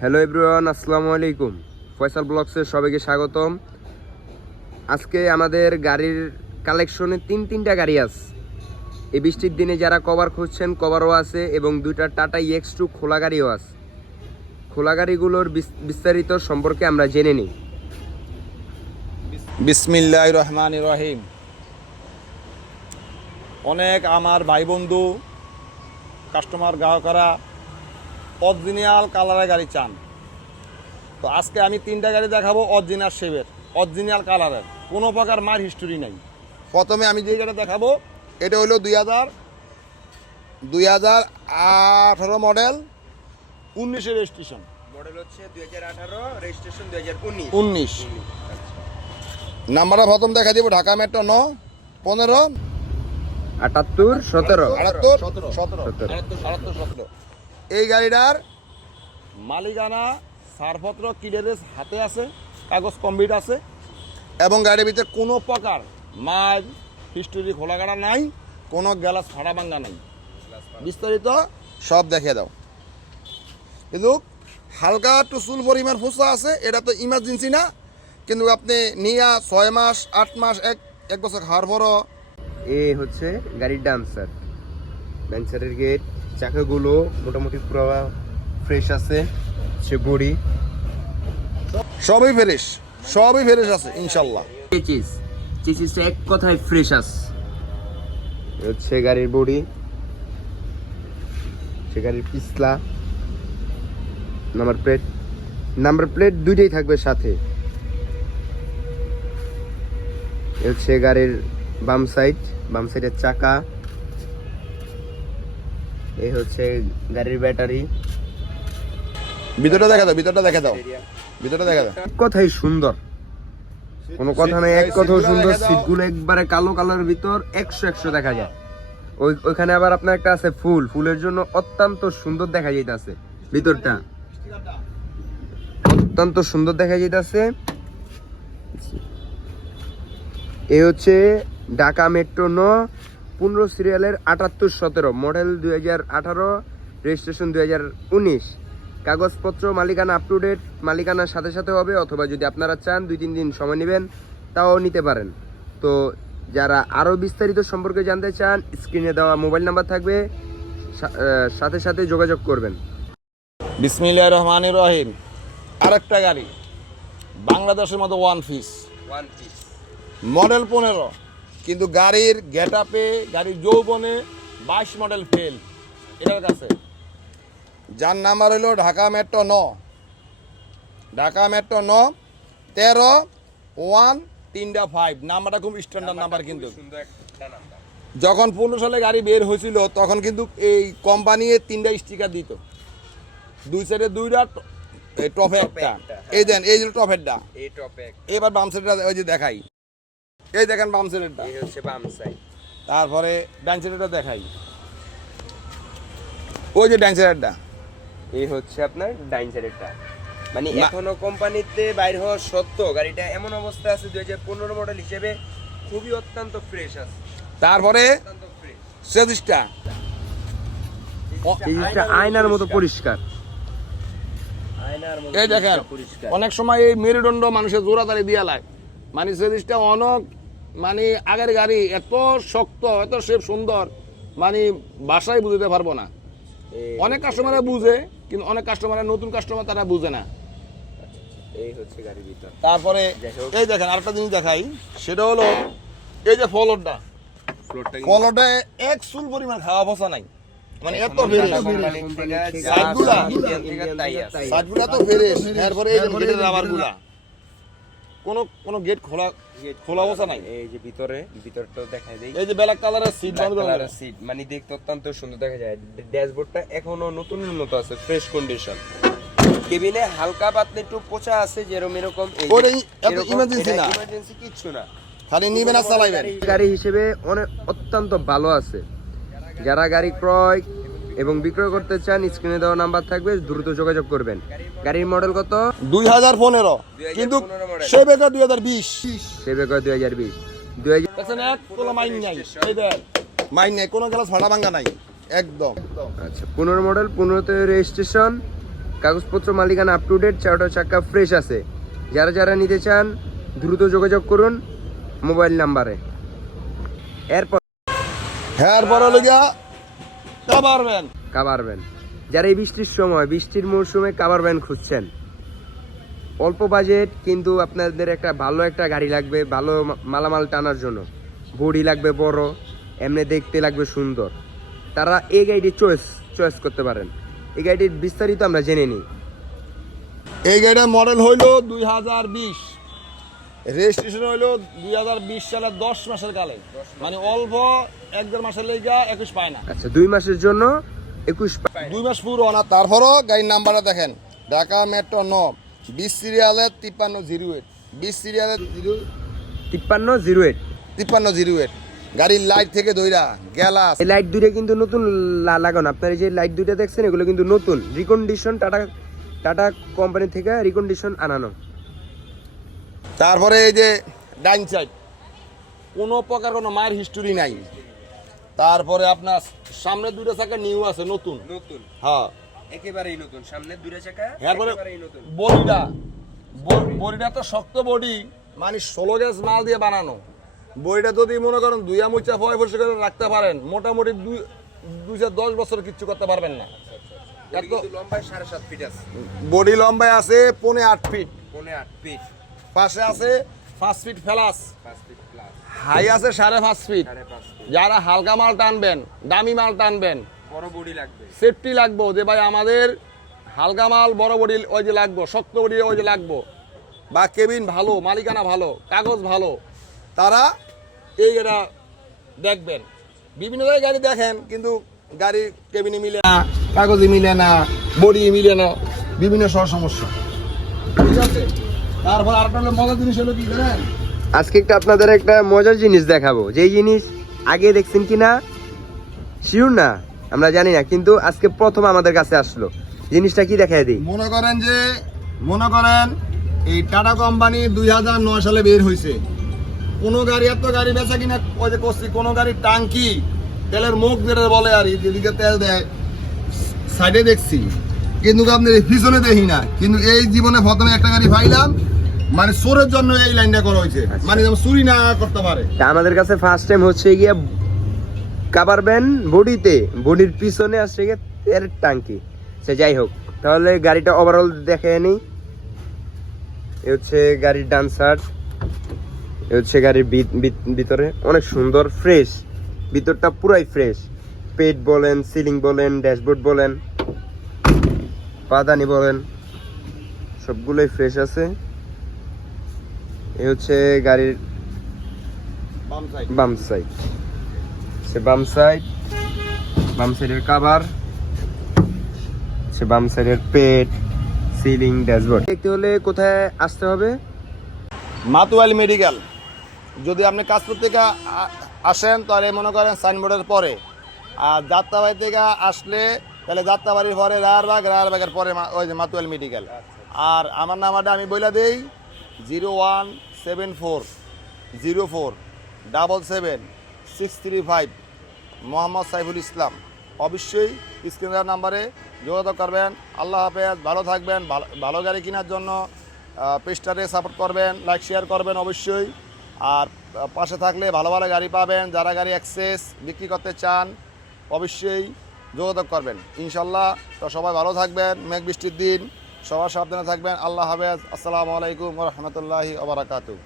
Hello everyone, আসসালামু আলাইকুম। ফয়সাল ব্লগসে সবাইকে স্বাগতম। আজকে আমাদের গাড়ির কালেকশনে তিনটা গাড়ি আছে। এই বৃষ্টির দিনে যারা কভার খুঁজছেন কভারও আছে এবং দুইটা টাটা EX2 খোলা গাড়িও আছে। খোলা গাড়িগুলোর বিস্তারিত সম্পর্কে আমরা জেনে নিই। বিসমিল্লাহির রহমানির রহিম। অনেক আমার ভাই বন্ধু কাস্টমার গ্রাহকরা অরিজিনাল কালারের গাড়ি চান, তো আজকে আমি তিনটা গাড়ি দেখাবো অরিজিনাল শেপের, অরিজিনাল কালারের, কোনো প্রকার মার হিস্টোরি নেই। প্রথমে আমি যে গাড়ি দেখাবো এটা হলো 2018 মডেল, 19-এর রেজিস্ট্রেশন। মডেল হচ্ছে 2018, রেজিস্ট্রেশন 2019। নাম্বারটা প্রথম দেখা দিব ঢাকা মেট্রো 9 15 78 17 17। এই গাড়িটার মালিকানা ছাড়পত্র ক্লিয়ারেন্স হাতে আছে, কাগজ কমপ্লিট আছে এবং গাড়ির ভিতরে কোনো প্রকার মাল হিস্টোরি খোলা কাটা নাই, কোনো গ্যালাস ফাড়া ভাঙ্গা নাই। বিস্তারিত সব দেখে দাও। কিন্তু হালকা টুসুল পরিমাণ ফুসা আছে, এটা তো ইমার্জেন্সি না, কিন্তু আপনি নিয়া 6 মাস 8 মাস এক বছর খাওয়ার পরও এ হচ্ছে গাড়ির ডান্সার। ডান্সারের গেট, চাকাগুলো মোটামুটি পুরো ফ্রেশ আছে। সে বডি সবই ফ্রেশ আছে ইনশাল্লাহ। চেচিসটা এক কথায় ফ্রেশ আছে। হচ্ছে গাড়ির বডি, সে গাড়ির পিছলা, নাম্বার প্লেট দুইটাই থাকবে সাথে। হচ্ছে গাড়ির বাম সাইডের চাকা। এই হচ্ছে গাড়ির ব্যাটারি। ভিতরটা দেখা দাও। কথাই সুন্দর, কোনো কথা নাই, এক কথাও সুন্দর। সিটগুলো একবারে কালো কালারের ভিতর 100 দেখা যায়। ওইখানে আবার আপনার একটা আছে ফুলের জন্য অত্যন্ত সুন্দর দেখা যাইতাছে। ভিতরটা অত্যন্ত সুন্দর দেখা যাইতাছে। এই হচ্ছে ঢাকা মেট্রো 9 15 সিরিয়ালের 78 17 মডেল 2018, রেজিস্ট্রেশন 2019। কাগজপত্র মালিকানা আপ টু ডেট, মালিকানার সাথে সাথে হবে, অথবা যদি আপনারা চান 2-3 দিন সময় নেবেন তাও নিতে পারেন। তো যারা আরও বিস্তারিত সম্পর্কে জানতে চান, স্ক্রিনে দেওয়া মোবাইল নাম্বার থাকবে, সাথে সাথে যোগাযোগ করবেন। বিসমিল্লাহির রহমানির রহিম। আরেকটা গাড়ি বাংলাদেশের মতো ওয়ান পিস মডেল 15, কিন্তু গাড়ির গেট আপে, গাড়ির যৌবনে 22 মডেল ফেল এটার কাছে। যার নাম্বার হলো ঢাকা মেট্রো 9 13 1 3-5। নাম্বারটা খুব স্ট্যান্ডার্ড নাম্বার। কিন্তু যখন 15 সালে গাড়ি বের হয়েছিল তখন কিন্তু এই কোম্পানি 3টা স্টিকার দিত, দুই সাইডে 2টা, টপে একটা। এই দেন, এই যে টপেরটা, এবার বাম সাইডটা ওই যে দেখাই, এই দেখেন বাম সাইডেরটা, এই হচ্ছে বাম সাইড। তারপরে ডান সাইডেরটা দেখাই, ওই যে ডান সাইডেরটা, এই হচ্ছে আপনার ডাইন সাইডেরটা। মানে এখনো কোম্পানিতে বাইর হওয়া সত্ত্বেও গাড়িটা এমন অবস্থা আছে 2015 মডেল হিসেবে খুবই অত্যন্ত ফ্রেশ আছে। তারপরে সেদিসটা আয়নার মতো পরিষ্কার। এই দেখেন, অনেক সময় এই মেরুদণ্ড মানুষের জোড়াতালি দিয়া লাগে, মানে সেদিসটা অনেক, মানে আগের গাড়ি এত শক্ত, এত শেপ সুন্দর, মানে বাসায় বুঝতে পারবো না। অনেক কাস্টমাররা বুঝে, কিন্তু অনেক কাস্টমার, নতুন কাস্টমার, তারা বুঝে না। এই হচ্ছে গাড়ির ভিতর। তারপরে এই দেখেন আরেকটা জিনিস দেখাই, সেটা হলো এই যে ফ্লোরটা এক চুল পরিমাণ খাওয়া বসা নাই, মানে এত ফ্রেশ। সাইডগুলা তো ফ্রেশ। এরপরে এই যে গেটের রাবারগুলা, কোনো গেট খোলা বসা নাই। এই যে ভিতরটাও দেখাই দেই। এই যে ব্ল্যাক কালারের সিট, মানে দেখতে অত্যন্ত সুন্দর দেখা যায়। ড্যাশবোর্ডটা এখনো নতুনের মতো আছে, ফ্রেশ কন্ডিশন। কেবিনে হালকা পাতলা একটু পোঁচা আছে, এরকম। ইমার্জেন্সি কিচ্ছু না, খালি নিবেন আর চালাইবেন। গাড়ি হিসেবে অত্যন্ত ভালো আছে। যারা গাড়ি ক্রয় এবং বিক্রয় করতে চান, স্ক্রিনে দেওয়া নাম্বার থাকবে, দ্রুত যোগাযোগ করবেন। গাড়ির মডেল কত? 2015, কিন্তু সেবেকা 2020। সেবেকা 2020। এক তোলা মাইন নাই, এই দেখ মাইন নাই, কোনো গ্লাস ফাটা ভাঙা নাই একদম। আচ্ছা, 15 মডেল, 15তে রেজিস্ট্রেশন, কাগজপত্র মালিকানা আপ টু ডেট, 4টা চাকা ফ্রেশ আছে। যারা যারা নিতে চান দ্রুত যোগাযোগ করুন মোবাইল নাম্বারে। এরপর এরপর হলো গিয়া কাভার ভ্যান। কাভার ভ্যান, যারা এই বৃষ্টির সময়, বৃষ্টির মৌসুমে কাভার ভ্যান খুঁজছেন, অল্প বাজেট কিন্তু আপনাদের একটা ভালো একটা গাড়ি লাগবে, ভালো মালামাল টানার জন্য, বডি লাগবে বড়, এমনি দেখতে লাগবে সুন্দর, তারা এই গাড়িটি চয়েস করতে পারেন। এই গাড়িটির বিস্তারিত আমরা জেনে নিই। এই গাড়িটার মডেল হইলো 2020, রেজিস্ট্রেশন হইলো 2020 সালের 10 মাসের কালে, মানে অল্প 1-1.5 মাসের লেগা 21 পায় না। আচ্ছা, 2 মাসের জন্য 21 2 মাস পুরো না। তারপরও গাড়ির নাম্বারটা দেখেন, ঢাকা মেট্রো 9, 20 সিরিয়ালের 5308, 20 সিরিয়ালের 5308। 5308। গাড়ির লাইট থেকে ধইরা গ্যালাস, এই লাইট দুইটা কিন্তু নতুন লাগানো। আপনার এই যে লাইট দুইটা দেখছেন এগুলো কিন্তু নতুন রিকন্ডিশন, টাটা কোম্পানি থেকে রিকন্ডিশন আনানো। তারপরে এই যে ডাইন সাইড কোনো প্রকার কোনো মায়ের হিস্টোরি নাই। তারপরে আপনার সামনে দুটো চাকা নিউ আছে, নতুন। হ্যাঁ, একেবারেই নতুন, সামনে দুইটা চাকা এরপরে একেবারেই নতুন। বডিটা তো শক্ত বডি, মানে 16 গেজ মাল দিয়ে বানানো। বডিটা যদি মনে করেন 2 মুচা ফয় ফসে করে রাখতে পারেন, মোটামুটি 2-10 বছর কিচ্ছু করতে পারবেন না। লম্বায় 7.5 ফিট আছে, বডি লম্বায় আছে 8.5 ফিট, 8 ফিট, পাশে আছে 5 feet plus, 5 feet plus, high আছে 5.5 ফিট। 5.5 ফিট। যারা হালকা মাল টানবেন, দামি মাল টানবেন, বড় বডি লাগবে, সেফটি লাগবো, যে ভাই আমাদের হালকা মাল বড় বডি ওই যে লাগবো, শক্ত বডি ওই যে লাগবো, বা কেবিন ভালো, মালিকানা ভালো, কাগজ ভালো, তারা এই এটা দেখবেন। বিভিন্ন জায়গায় গাড়ি দেখেন কিন্তু গাড়ি কেবিনে মিলে না, কাগজে মিলে না, বডি মিলে না, বিভিন্ন সমস্যা। ঠিক আছে। তারপর আরেকটা হলো মজার জিনিস হলো কি জানেন, আজকে আপনাদের একটা মজার জিনিস দেখাবো, যেই জিনিস আগে দেখছেন কিনা শিওর না, আমরা জানি না, কিন্তু আজকে প্রথম আমাদের কাছে আসলো। জিনিসটা কি দেখাই দিই। মনে করেন এই টাটা কোম্পানি 2009 সালে বের হয়েছে। কোনো গাড়ি এত গাড়ি বেচা কিনা ওই যে করছি, কোনো গাড়ির টাঙ্কি তেলের মুখ যেটা বলে আর যেদিকে তেল দেয় সাইডে দেখছি, কিন্তু আপনি পিছনে দেখি না। কিন্তু এই জীবনে প্রথমে একটা গাড়ি পাইলাম, মানে চোরের জন্য এই লাইনটা করা হয়েছে, মানে যেন চুরি না করতে পারে। তা আমাদের কাছে ফার্স্ট টাইম হচ্ছে গিয়ে কাভার ভ্যান বডিতে, বডির পিছনে আসছে গিয়ে তেলের টাঙ্কি। সে যাই হোক, তাহলে গাড়িটা ওভারঅল দেখে নিই। এ হচ্ছে গাড়ির ডান সাইড, এ হচ্ছে গাড়ির ভিতরে অনেক সুন্দর ফ্রেশ, ভিতরটা পুরাই ফ্রেশ। পেট বলেন, সিলিং বলেন, ড্যাশবোর্ড বলেন, পাদানি বলেন, সবগুলোই ফ্রেশ আছে। এ হচ্ছে গাড়ির বাম সাইড, সে বাম সাইডের কাভার, সে বাম সাইডের পেট, সিলিং, ড্যাশবোর্ড। দেখতে হলে কোথায় আসতে হবে? মাতুয়াইল মেডিকেল। যদি আপনি কাজপুর থেকে আসেন তাহলে মনে করেন সাইনবোর্ডের পরে, আর যাত্রাবাড়ি থেকে আসলে তাহলে যাত্রাবাড়ির পরে রায়ারবাগের পরে ওই যে মাতুয়াইল মেডিকেল। আর আমার নাম্বারটা আমি বলে দিই 01740477635, মোহাম্মদ সাইফুল ইসলাম। অবশ্যই স্ক্রিনের নাম্বারে যোগাযোগ করবেন। আল্লাহ হাফেজ, ভালো থাকবেন। ভালো গাড়ি কেনার জন্য পেজটারে সাপোর্ট করবেন, লাইক শেয়ার করবেন অবশ্যই। আর পাশে থাকলে ভালো ভালো গাড়ি পাবেন। যারা গাড়ি অ্যাক্সেস বিক্রি করতে চান অবশ্যই যোগাযোগ করবেন ইনশাল্লাহ। তো সবাই ভালো থাকবেন, মেঘ বৃষ্টির দিন, সবার সাবধানে থাকবেন। আল্লাহ হাফেজ, আসসালামু আলাইকুম ওয়া রাহমাতুল্লাহি ওয়া বারাকাতুহু।